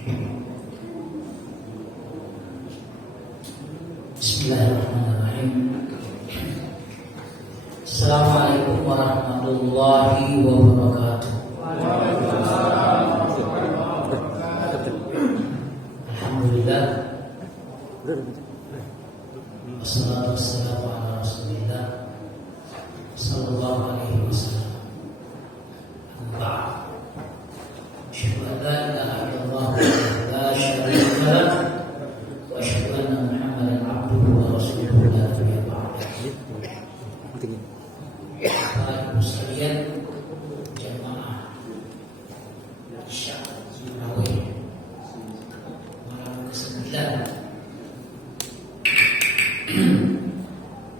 Bismillahirrahmanirrahim. Assalamualaikum warahmatullahi wabarakatuh. Alhamdulillah. Wassalatu wassalamu ala Rasulillah sallallahu alaihi wasallam. Ba'd. Asyhadu an la ilaha illallah la syarika lah wa asyhadu anna Muhammadan abduhu wa rasuluhu la nabiyya ba'dahu. Bapak Ibu sekalian, jamaah Isya Tarawih malam ke-9.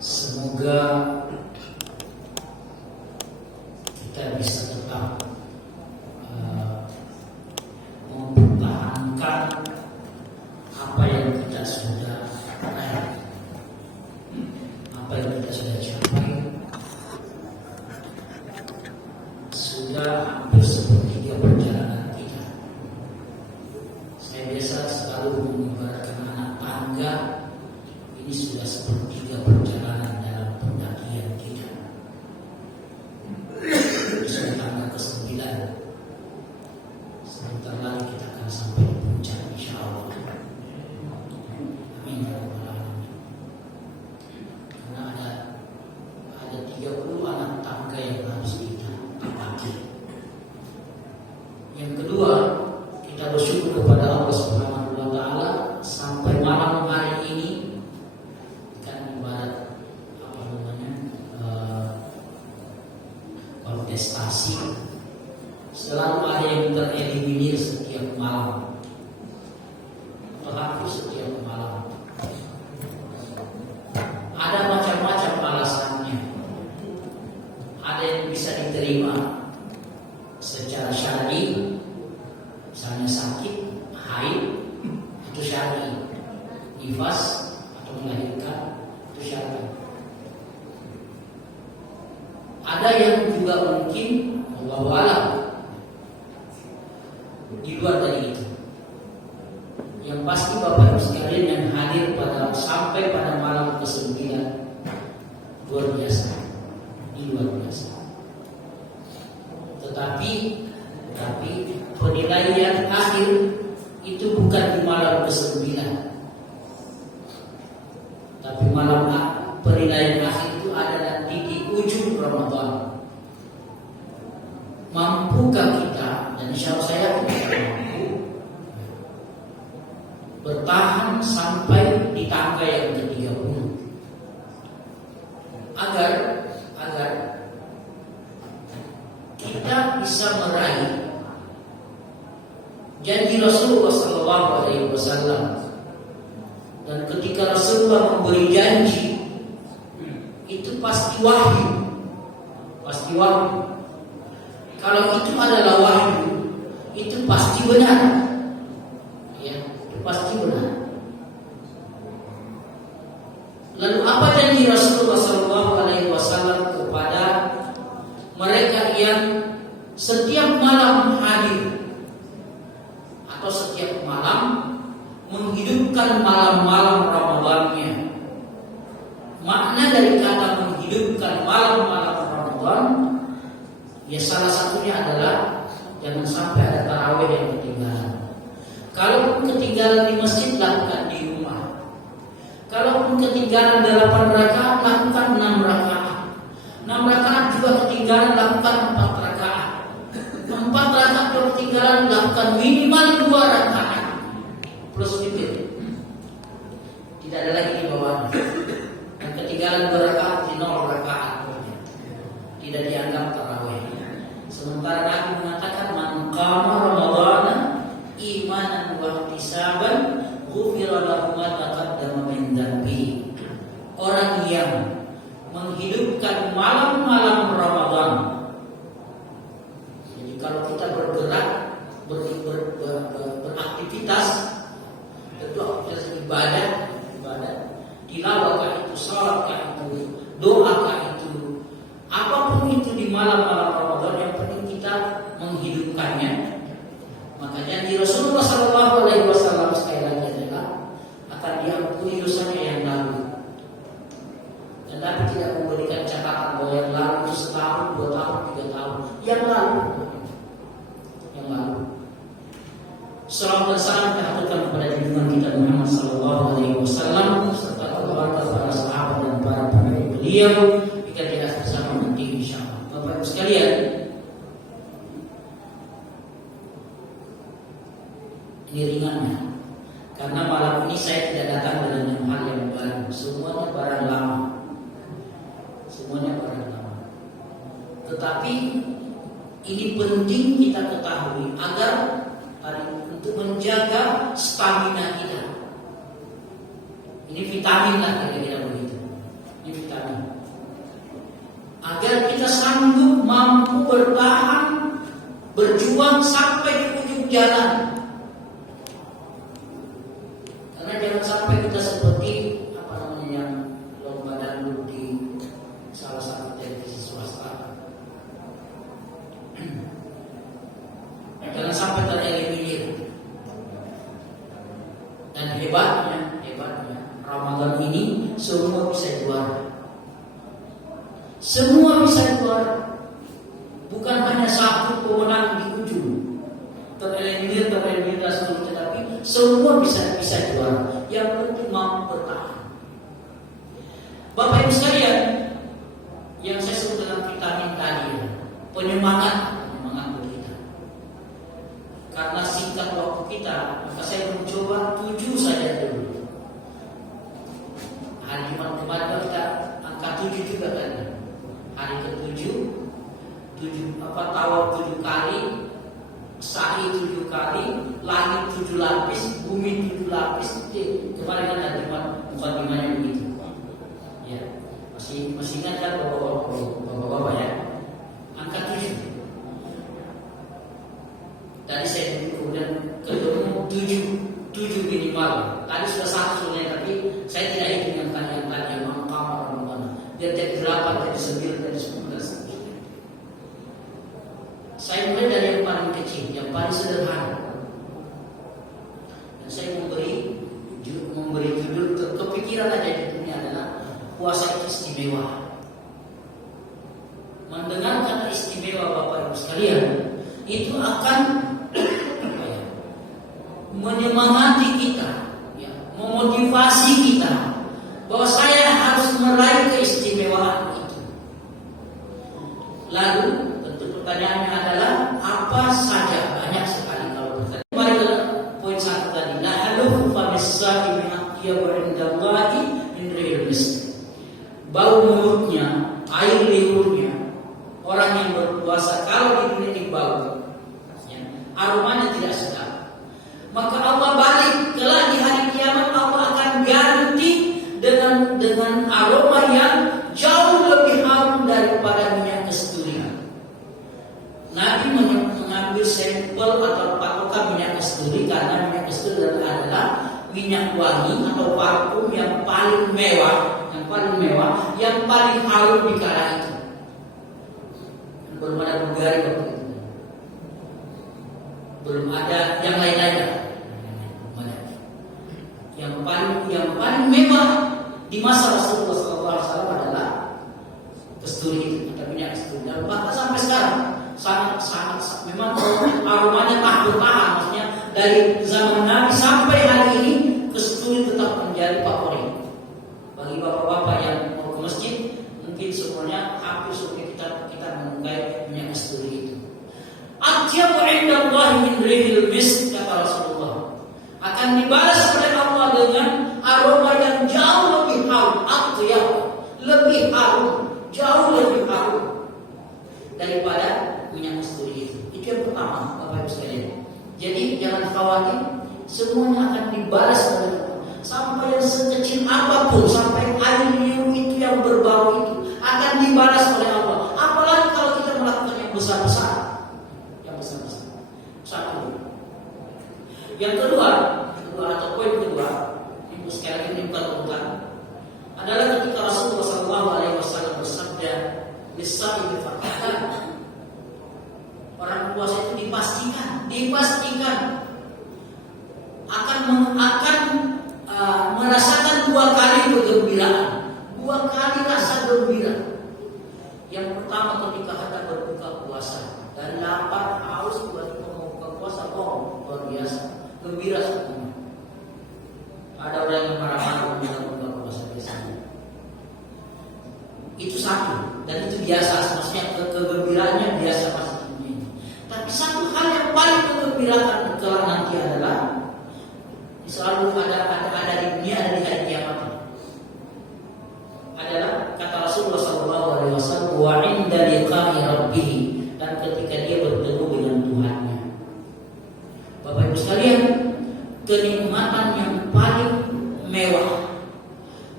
Semoga kita bisa tetap mempertahankan apa yang kita sudah raih, apa yang kita sudah capai. Sudah hampir sepertiga perjalanan kita. Saya biasa selalu mengibaratkan anak tangga, ini sudah sepertiga perjalanan dalam pendakian kita. Sudah tangga ke-9. Sebentar lagi kita akan sampai di puncak, insyaallah. Amin ya rabbal alamin. Karena ada 30 anak tangga yang harus kita dapati. Yang kedua, kita bersyukur kepada Allah Subhanahu wa taala sampai malam hari ini kan ibarat kontestasi, selalu ada yang tereliminir setiap malam atau hampir setiap malam. Ada macam-macam alasannya. Ada yang bisa diterima secara syar'i, misalnya sakit, haid, itu syar'i. Nifas atau melahirkan, itu syar'i. Ada yang juga mungkin wallahu a'lam di luar dari itu. Yang pasti Bapak Ibu sekalian yang hadir sampai pada malam ke-9 luar biasa, luar biasa. Tetapi penilaian akhir itu bukan di malam ke-9. Tapi penilaian akhir itu ada nanti di ujung Ramadan. Mampukah kita, dan insya Allah saya bisa mampu bertahan sampai di tangga yang ke-30 agar kita bisa meraih janji Rasulullah SAW. Dan ketika Rasulullah memberi janji, itu pasti wahyu. Kalau itu adalah wahyu, itu pasti benar. Ya, itu pasti benar. Lalu apa janji Rasulullah SAW kepada mereka yang setiap malam hadir atau setiap malam menghidupkan malam-malam Ramadannya? Makna dari kata menghidupkan malam-malam Ramadan, ya salah satunya adalah jangan sampai ada tarawih yang ketinggalan. Kalaupun ketinggalan di masjid, lakukan di rumah. Kalaupun ketinggalan 8 rakaat, lakukan 6 rakaat. 6 rakaat juga ketinggalan, lakukan 4 rakaat. 4 rakaat kalau ketinggalan, lakukan minimal 2 rakaat plus witir. Tidak ada lagi di bawahnya. Dan ketinggalan 2 rakaat di 0 rakaat, tidak dianggap tarawih. Sementara Nabi mengatakan man qama ramadhana imanan wa ihtisaban ghufira lahu ma taqaddama min dzambi. Orang yang menghidupkan malam-malam Ramadan. Jadi kalau kita bergerak beraktivitas, tentu aktivitas ibadah, tilawah itu, salat itu, doa itu, apapun itu di malam-malam Ramadan, yang penting kita menghidupkannya. Makanya di Rasulullah SAW Salam dan salam terhaturkan kepada junjungan kita Muhammad sallallahu alaihi wasallam serta keluarga, para sahabat dan para pengikut beliau hingga di akhir zaman nanti insyaallah. Bapak Ibu sekalian, ini ringannya. Karena malam ini saya tidak datang dengan hal yang baru. Semuanya barang lama. Semuanya barang lama. Tetapi ini penting kita ketahui agar untuk menjaga stamina kita. Ini vitamin lah kira-kira begitu. Ini vitamin. Agar kita sanggup mampu bertahan, berjuang sampai di ujung jalan. Karena jangan sampai kita seperti yang lomba dangdut di salah satu televisi swasta. Jangan sampai tereliminir. Dan hebatnya Ramadan ini semua bisa juara. Semua bisa juara. Bukan hanya satu pemenang di ujung tereliminir dan seterusnya, tapi semua bisa juara. Yang penting mampu bertahan. Bapak Ibu sekalian, yang saya sebut dengan vitamin tadi, penyemangat kita. Karena singkat waktu kita, maka saya mencoba 7 saja dulu. Hari Jumat kemarin kita angka 7 juga kan. Hari ke-7, tawaf 7 kali, sa'i 7 kali, langit 7 lapis, bumi 7 lapis. Kemarin kan ada Jumat mukadimahnya begitu. Ya, masih ingat kan bapak-bapak ya? Angka 7. Tadi saya kemudian ketemu 7 minimal. Tadi sudah 1 sebenarnya, tapi saya tidak hitung yang tadi yang kamar mana. Dia jadi 8, jadi 9, jadi 11. Saya mulai dari yang paling kecil, yang paling sederhana. Dan saya memberi judul kepikiran aja judulnya adalah puasa itu istimewa. Mendengar kata istimewa Bapak Ibu sekalian, itu akan menyemangati kita, ya, memotivasi kita bahwa saya harus meraih keistimewaan itu. Lalu tentu pertanyaannya adalah apa saja, banyak sekali kalau bertanya. Kembali ke poin 1 tadi, la halufu fa misaki min aqiyya wa indallahi min rihil misk. Bau mulutnya, air liurnya orang yang berpuasa kalau di dunia ini bau, ya, aromanya tidak sedap. Maka Allah balik kelak di hari kiamat, Allah akan ganti dengan aroma yang jauh lebih harum daripada minyak kasturi. Nabi mengambil sampel atau patokan minyak kasturi karena minyak kasturi adalah minyak wangi atau parfum yang paling mewah, yang paling harum di kala itu. Belum ada Bulgari waktu itu. Belum ada yang lain-lain. Yang paling mewah di masa Rasulullah SAW adalah kasturi, atau minyak kasturi. Dan bahkan sampai sekarang sangat memang aromanya tak bertahan. Maksudnya dari zaman Nabi sampai hari ini kasturi tetap menjadi favorit. Bagi bapak-bapak yang mau ke masjid, mungkin semuanya hampir sampai kita menunggai minyak kasturi itu. Atyabu indallahi min rihil misk, kata Rasulullah, akan dibalas oleh Allah dengan aroma yang jauh lebih harum, atyab, lebih harum, jauh lebih harum daripada minyak kasturi itu. Itu yang pertama, Bapak Ibu sekalian. Jadi jangan khawatir, semuanya akan dibalas oleh Allah. Sampai yang sekecil apapun, sampai air liur itu yang berbau itu akan dibalas oleh Allah. Apalagi kalau kita melakukan yang besar-besar. Satu. Yang kedua atau poin kedua, ibu sekali ini bukan urutan, adalah ketika Rasulullah SAW bersabda, "Lisa'i fakatan." Orang puasa itu dipastikan akan merasakan 2 kali kegembiraan, 2 kali rasa gembira. Yang pertama ketika hendak berbuka puasa dan lapar, haus, tiba-tiba mau buka puasa, luar biasa. gembira semuanya. Ada orang yang marah-marah bilang buka puasa biasanya. Itu satu, dan itu biasa, maksudnya kegembiraannya biasa pasti ini. Tapi satu hal yang paling kegembiraan kelak nanti adalah selalu ada di dunia, ada di hari kiamat. Adalah kata Rasulullah SAW, wa inda liqa'i rabbih, dan ketika dia bertemu dengan Tuhannya. Bapak Ibu sekalian, kenikmatan yang paling mewah,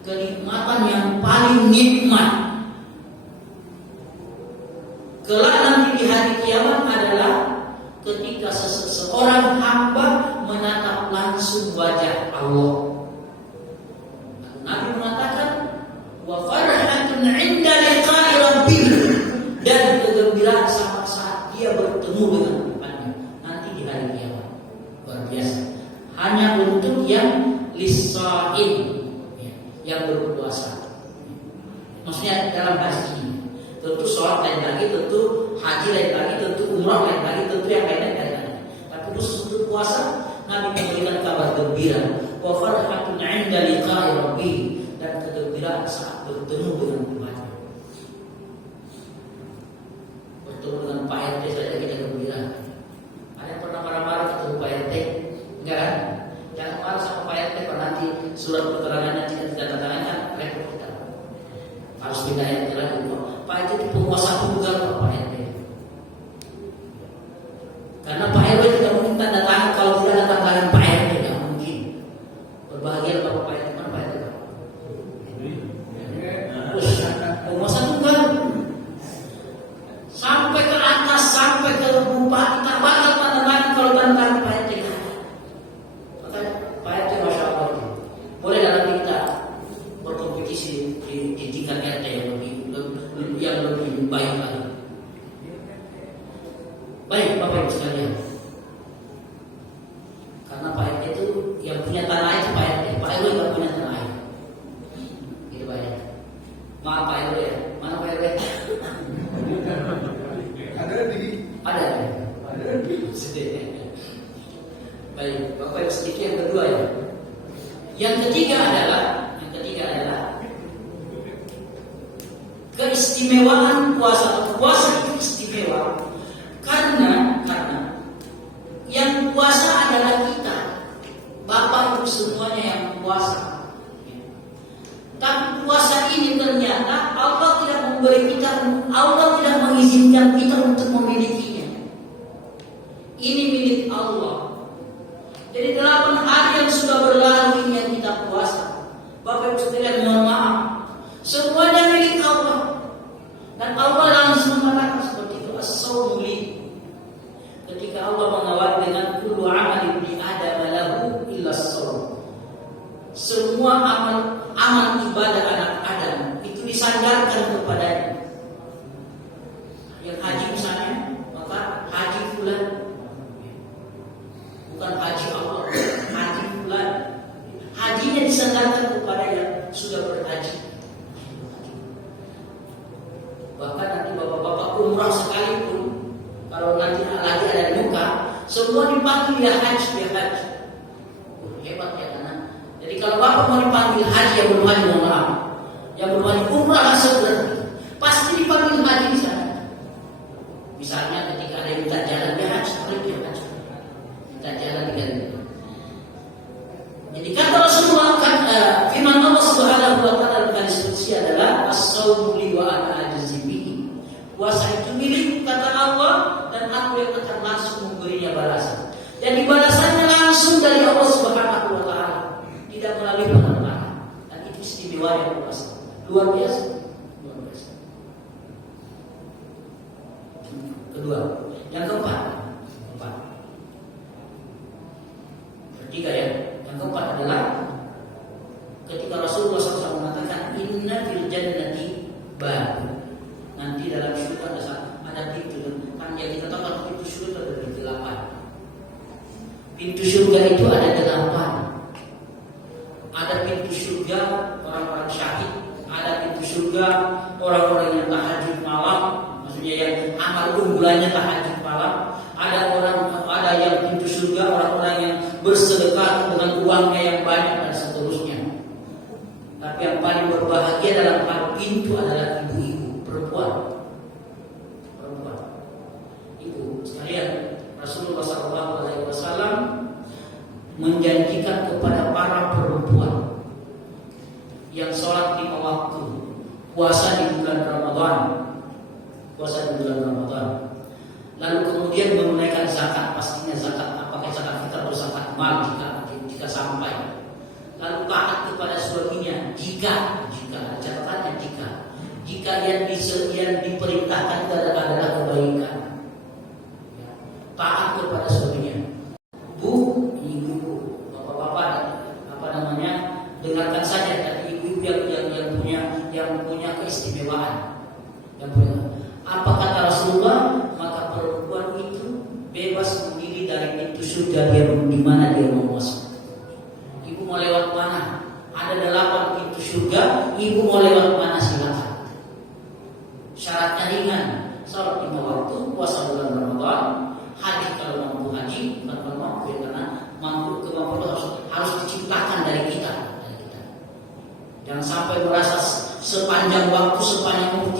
kenikmatan yang paling nikmat kelak nanti di hari kiamat adalah ketika seseorang hamba menatap langsung wajah Allah. Nabi mengatakan wa farhatun 'inda liqa'i rabbih, dan kegembiraan sama saat dia bertemu dengan Tuhannya nanti di hari kiamat. Luar biasa. Hanya untuk yang lis-sha'im, yang berpuasa. Maksudnya dalam hadis ini, tentu sholat lain lagi, tentu haji lain lagi, tentu umrah lain lagi, tentu yang lain lagi. Tapi khusus untuk puasa, Nabi memberikan kabar gembira, wa farhatun 'inda liqa'i rabbih, dan kegembiraan saat bertemu dengan Tuhan. Bertemu dengan Pak RT saja kita gembira. Ada yang pernah marah-marah ketemu Pak RT? Enggak kan? Jangan marah sama Pak RT, kalau nanti surat keterangannya tidak ditandatangani kan repot kita. Harus pindah RT lagi. Pak itu penguasa tunggal Pak RT. Karena Pak RW tidak mungkin tanda tangan kalau tidak ada tanggalan Pak RW, tidak mungkin. Berbahagia Bapak Pak RW, mana Pak RW? Penguasa tunggal sampai ke atas, sampai ke bupati, tak bakal tanda tangan kalau tanda tangan Pak RW tidak ada. Makanya Pak RW Masya Allah, boleh nanti kita berkompetisi di tingkat RT yang lebih baik lagi. Baik Bapak Ibu sekalian, karena Pak RT itu yang punya tanah itu Pak RT, Pak RW nggak punya tanah air. Gitu Pak RT. Maaf Pak RW ya, mana Pak RW? Ada. Baik Bapak Ibu sedikit yang kedua ya. Yang ketiga adalah keistimewaan puasa. Puasa itu istimewa karena yang puasa adalah kita, Bapak Ibu semuanya yang puasa. Tapi puasa ini ternyata Allah tidak memberi kita, Allah tidak mengizinkan kita untuk memilikinya. Ini milik Allah. Jadi 8 hari yang sudah berlalu ini yang kita puasa, Bapak Ibu sekalian mohon maaf, semuanya milik Allah. Dan Allah langsung mengatakan seperti itu, as-shaumu li. Ketika Allah mengawali dengan kullu amali ibni adam lahu illa as-shaum. Semua amal ibadah anak Adam itu disandarkan kepadanya. Yang haji misalnya, maka haji fulan, bukan haji Allah, haji fulan. Hajinya disandarkan kepada yang sudah berhaji. Bahkan nanti bapak-bapak umrah sekalipun, kalau nanti lagi ada di muka, semua dipanggil ya haji. Hebat ya anak. Jadi kalau bapak mau dipanggil haji, yang belum haji mohon maaf, yang belum haji umrah langsung berarti pasti dipanggil haji di sana. Misalnya ketika ada yang minta jalan dia haji, minta jalan diganti. Jadi kata Rasulullah, firman Allah Subhanahu wa taala dalam hadis qudsi adalah as-shaumu li wa ana ajzi bihi. Puasa itu milik kata Allah dan aku yang akan langsung memberinya balasan. Jadi balasannya langsung dari Allah Subhanahu wa taala, tidak melalui pengaruh. Dan itu istimewa yang puasa. Luar biasa. Kedua, yang keempat. Ketiga ya. Yang keempat adalah ketika Rasulullah SAW mengatakan inna fil jannati bab. Nanti dalam surga ada pintu, kan yang kita tahu pintu surga ada 8. Pintu surga itu ada 8. Ada pintu surga orang-orang syahid, ada pintu surga orang-orang yang tahajud malam, maksudnya yang amal unggulannya tahajud malam. Ada yang pintu surga orang-orang yang bersedekah dengan uangnya yang banyak dan seterusnya. Tapi yang paling berbahagia dalam hal pintu adalah ibu-ibu, perempuan. Ibu sekalian, Rasulullah SAW menjanjikan kepada para perempuan yang sholat 5 waktu, puasa di bulan Ramadan, lalu kemudian menunaikan zakat, pastinya zakat, apakah zakat fitrah atau zakat mal jika sampai, lalu taat kepada suaminya jika ada catatannya, jika yang diperintahkan itu adalah kebaikan, taat kepada suaminya. Bu, ibu, bapak-bapak, dengarkan saja dari ibu yang punya keistimewaan. Apa kata Rasulullah? Maka perempuan itu bebas memilih dari pintu surga di mana dia mau masuk. Ibu mau lewat mana? Ada 8 pintu surga. Ibu mau lewat mana silakan. Syaratnya ringan. Salat 5 waktu, puasa bulan Ramadan, haji kalau mampu haji, kalau mampu ya, karena kemampuan harus diciptakan dari kita. Jangan sampai merasa sepanjang waktu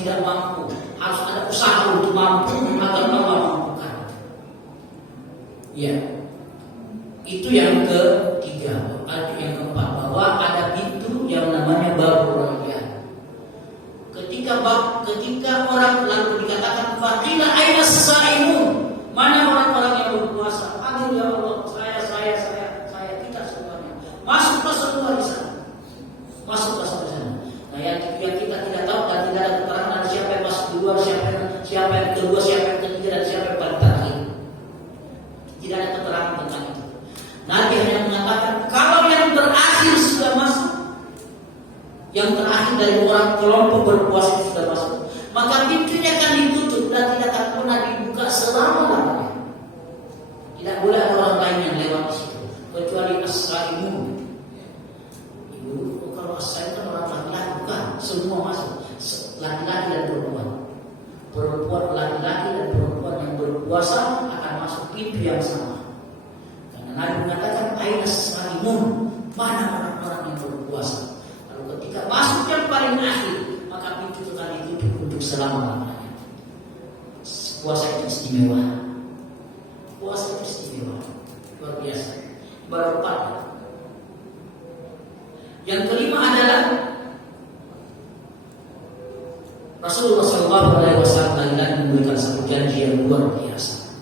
tidak mampu. Harus ada usaha untuk mampu agar Allah mampukan. Ya, itu yang ketiga. Yang keempat, bahwa ada pintu yang namanya babur rayyan. Ketika orang lalu dikatakan faqila aina as-saimun, mana orang-orang yang berpuasa? Amin ya Allah, saya kita semuanya. Masuklah semua di sana. Masuklah sampai sana. Nah, yang kita tidak tahu dan tidak ada keterangan siapa yang masuk duluan, siapa yang kedua, siapa yang ketiga, dan siapa yang paling terakhir. Tidak ada keterangan tentang itu. Nabi hanya mengatakan kalau yang terakhir sudah masuk, yang terakhir dari orang kelompok berpuasa sudah masuk, maka pintunya akan ditutup dan tidak akan pernah dibuka selama-lamanya. Tidak boleh ada orang lain yang lewat di situ kecuali as-saimun. Kalau as-saim kan orang laki-laki, bukan semua masuk, laki-laki dan perempuan, laki-laki dan perempuan yang berpuasa akan masuk pintu yang sama. Karena Nabi mengatakan aina as-saimun, mana orang-orang yang berpuasa. Lalu ketika masuk yang paling akhir, maka pintu itu akan ditutup untuk selama-lamanya. Puasa itu istimewa. Luar biasa. Baru 4. Yang kelima adalah Rasulullah SAW memberikan satu janji yang luar biasa.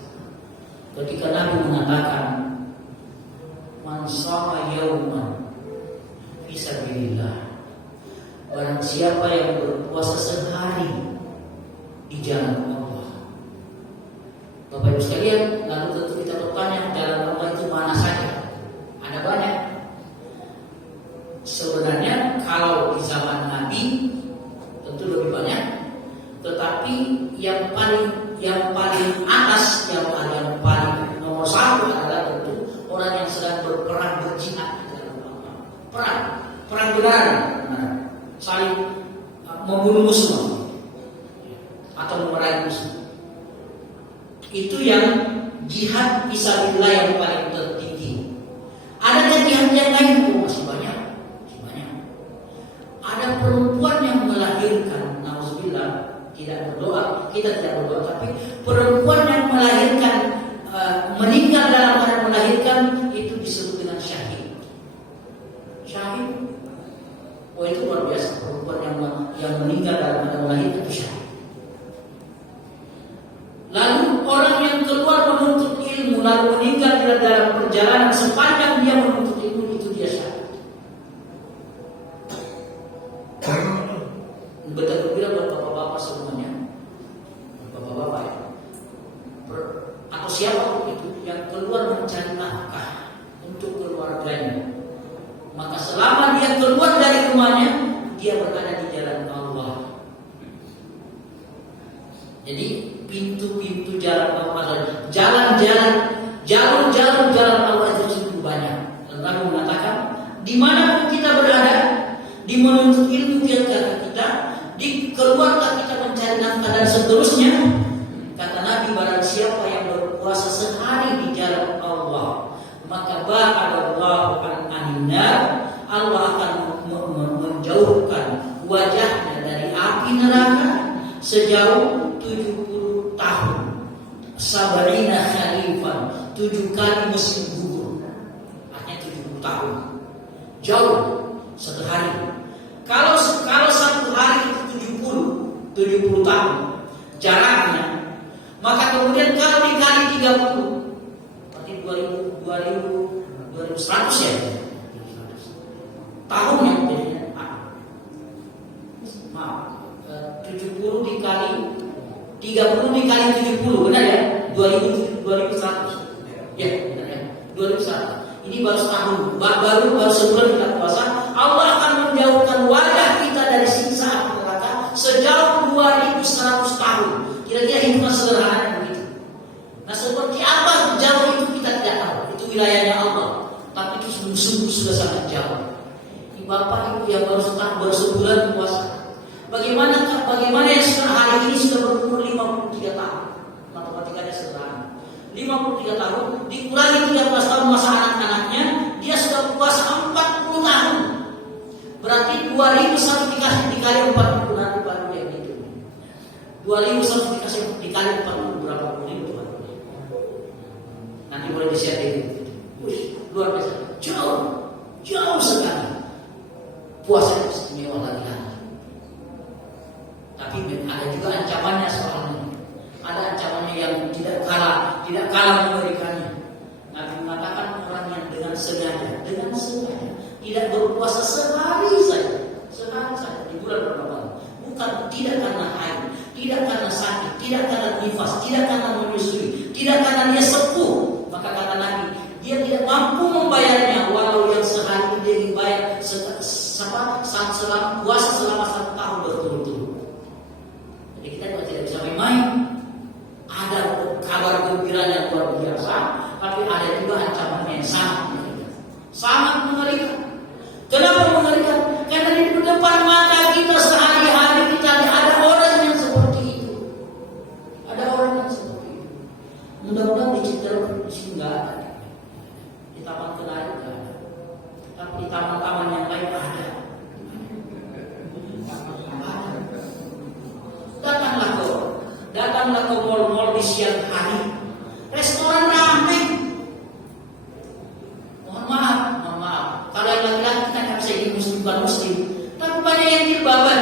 Ketika Nabi mengatakan, "Man shama yauman fi sabilillah." Barang siapa yang berpuasa sehari di jalan Allah. Bapak Ibu sekalian, lalu tentu kita bertanya, jalan Allah itu mana saja? Ada banyak. Sebenarnya kalau di zaman Nabi tentu lebih banyak, tetapi yang paling atas, yang paling nomor 1 adalah tentu orang yang sedang berperang, berjihad di dalam Allah. Perang benar, saling membunuh musuh atau memerangi musuh. Itu yang jihad fisabilillah yang paling tertinggi. Ada jihad yang lain masih banyak. Ada perempuan yang melahirkan, nauzubillah, tidak berdoa, kita tidak berdoa, tapi perempuan yang melahirkan, meninggal dalam keadaan melahirkan, itu disebut dengan syahid. Oh, itu luar biasa. Perempuan yang meninggal dalam keadaan melahirkan itu syahid. Lalu orang yang keluar menuntut ilmu lalu meninggal dalam perjalanan, sepanjang dia menuntut ilmu, itu dia syahid. Betul bilang buat bapak-bapak semuanya, bapak-bapak ya, atau siapa itu yang keluar mencari nafkah untuk keluarganya, maka selama dia keluar dari rumahnya, dia berada di jalan Allah. Jadi pintu-pintu jalan Allah, jalur-jalur jalan Allah itu cukup banyak. Allah mengatakan, dimanapun kita berada, di menuntut ilmu kita, di keluarga kita mencari nafkah dan seterusnya. Kata Nabi, barang siapa yang berpuasa sehari di jalan Allah, maka ba'adallahu an-nar, Allah akan menjauhkan wajahnya dari api neraka sejauh 70 tahun. Sabarina khalifan, 7 kali musim gugur. Artinya 70 tahun. Jauh satu hari. Kalau satu hari itu 70 tahun jaraknya, maka kemudian kalau dikali 30, berarti 2100 ya. Tahun yang bedanya. Maaf, 70 dikali 30 dikali 70, benar ya? 2100. Ya, benar ya. 2100. Ini baru setahun, baru sebulan kita puasa. Allah akan menjauhkan wajah kita dari siksa api neraka sejauh 2100 tahun. Kira-kira hitungan sederhana begitu. Nah, seperti apa jauh itu kita tidak tahu. Itu wilayahnya Allah. Tapi itu sungguh-sungguh sudah sangat jauh. Ini Bapak Ibu yang baru sebulan puasa. Bagaimana yang sekarang hari ini sudah berumur 53 tahun. Matematikanya sederhana. 53 tahun dikurangi 13 tahun masa anak-anaknya, dia sudah puasa 40 tahun. Berarti 2001 dikali 40 nanti baru dia gitu. 2001 dikali 40 berapa puluh itu? Nanti boleh disiapin. Luar biasa. Jauh sekali. Puasa istimewa lagi. Tapi ada juga ancamannya soalnya. Ada ancamannya yang tidak kalah mengerikannya. Nabi mengatakan orang yang dengan sengaja tidak berpuasa sehari saja di bulan Ramadan, bukan tidak karena haid, tidak karena sakit, tidak karena nifas, tidak karena menyusui, tidak karena dia sepuh, maka kata Nabi dia tidak mampu membayarnya, walau yang sehari dia dibayar selama puasa selama 1 tahun berturut-turut. Jadi kita juga tidak bisa main-main. Ada kabar gembira yang luar biasa, tapi ada juga ancaman yang sangat mengerikan. Kenapa mengerikan? Karena di depan mata kita sehari-hari kita ada orang yang seperti itu. Ada orang yang seperti itu. Mudah-mudahan diciptakan di sini nggak ada. Di taman kenari nggak ada. Tapi di taman-taman yang lain ada. Datanglah ke mal-mal di siang hari, restoran ramai. Mohon maaf. Kalau yang laki-laki kan nggak bisa jadi muslim bukan muslim, tapi banyak yang jilbaban.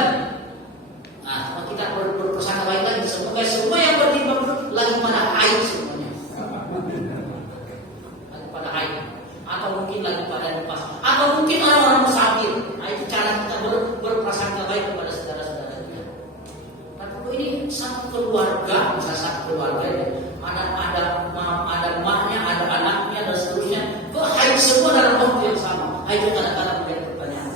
Nah, kalau kita berprasangka baik lagi, semoga semua yang berjilbab lagi pada haid semuanya, lagi pada haid, atau mungkin lagi pada nifas, atau mungkin orang-orang musafir. Nah, itu cara kita berprasangka baik kepada saudara-saudara kita. Ini satu keluarga, misalnya satu keluarga ya, ada emaknya, ada anaknya dan seterusnya, kok haid semua dalam waktu yang sama. Itu kadang-kadang menjadi pertanyaan.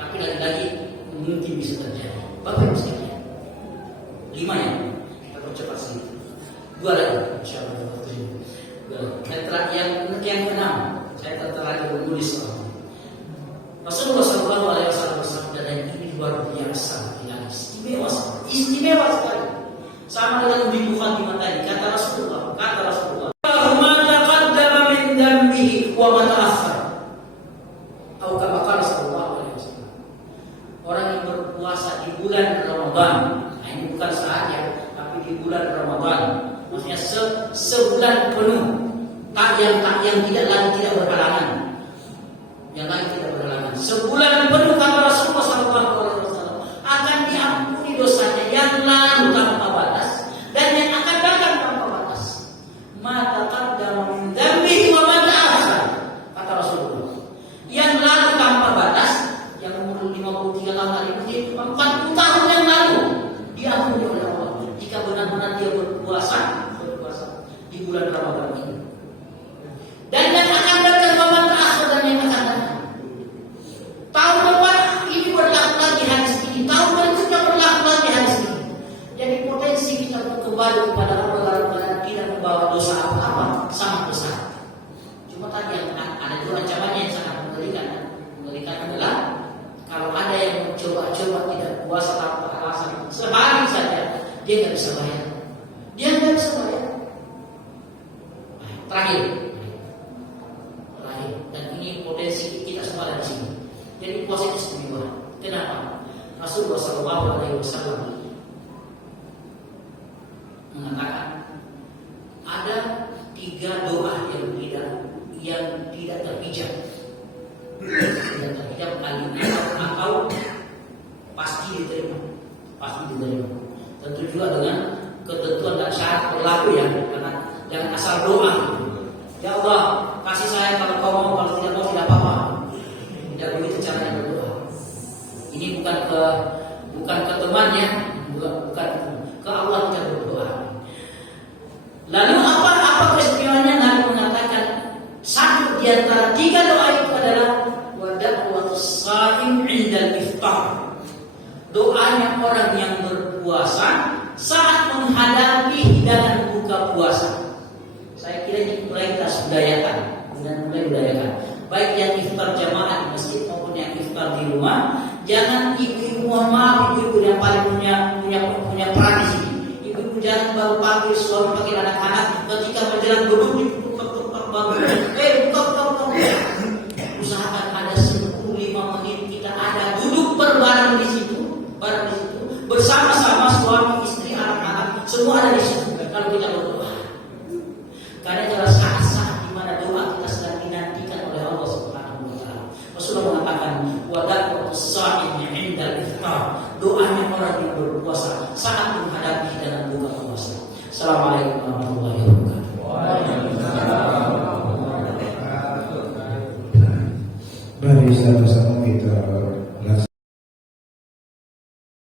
Tapi lagi-lagi mungkin bisa terjadi. Bapak Ibu sekalian, 5 ya, kita percepat sedikit. 2 lagi, insyaallah. Yang ke-6, saya tertarik menulis Rasulullah SAW bersabda, dan ini luar biasa. Istimewa sekali. Sama dengan Ibu Fatimah tadi, kata Rasulullah, "Ma taqaddama min dhanbihi wa ma ta'akhkhara." Atau kata Rasulullah SAW. Orang yang berpuasa di bulan Ramadan, nah ini bukan saja, tapi di bulan Ramadan, maksudnya sebulan penuh, yang tidak berhalangan. Yang lain tidak berhalangan. Sebulan penuh kata Rasulullah SAW akan diampuni dosanya yang lalu tanpa batas dan yang akan datang tanpa batas. Mata taqaddama min dzambihi wa ma ta'akhkhara, kata Rasulullah. Yang lalu tanpa batas, yang umur 53 tahun tadi, mungkin 40 tahun yang lalu diampuni oleh Allah jika benar-benar dia berpuasa di bulan Ramadan ini. Dan yang akan datang wa ma ta'akhkhara, dan yang akan datang tahun depan Jadi puasa itu istimewa. Kenapa? Rasulullah SAW mengatakan ada 3 doa yang tidak terhijab. Tidak terhijab kali atau pasti diterima. Tentu juga dengan ketentuan dan syarat berlaku ya, karena jangan asal doa. Ya Allah, kasih saya kalau kau mau, kalau tidak mau tidak apa-apa. Tidak begitu caranya berdoa. Ini bukan ke temannya, bukan ke Allah kita berdoa. Lalu apa keistimewaannya? Nabi mengatakan satu di antara 3 doa itu adalah wada'watus shaim 'indal iftar. Doanya orang yang berpuasa saat menghadapi hidangan buka puasa. Saya kira ini mulai kita budayakan. Baik yang iftar jamaah di masjid maupun yang iftar di rumah. Jangan ibu-ibu, mohon maaf, ibu-ibu yang paling punya peran di sini. Ibu-ibu jangan baru panggil suami, panggil anak-anak ketika menjelang duduk di tempat bangun. Buka. Usahakan ada 10-15 menit kita ada duduk bareng di situ, bersama-sama suami, istri, anak-anak, semua ada di situ. Kalau kita berdoa, karena adalah saat-saat di mana doa kita sedang dinantikan oleh Allah Subhanahu wa taala. Rasulullah mengatakan wada'watus shaim 'indal iftar. Doanya orang yang berpuasa saat menghadapi hidangan buka puasa. Assalamualaikum warahmatullahi wabarakatuh. Mari sama-sama kita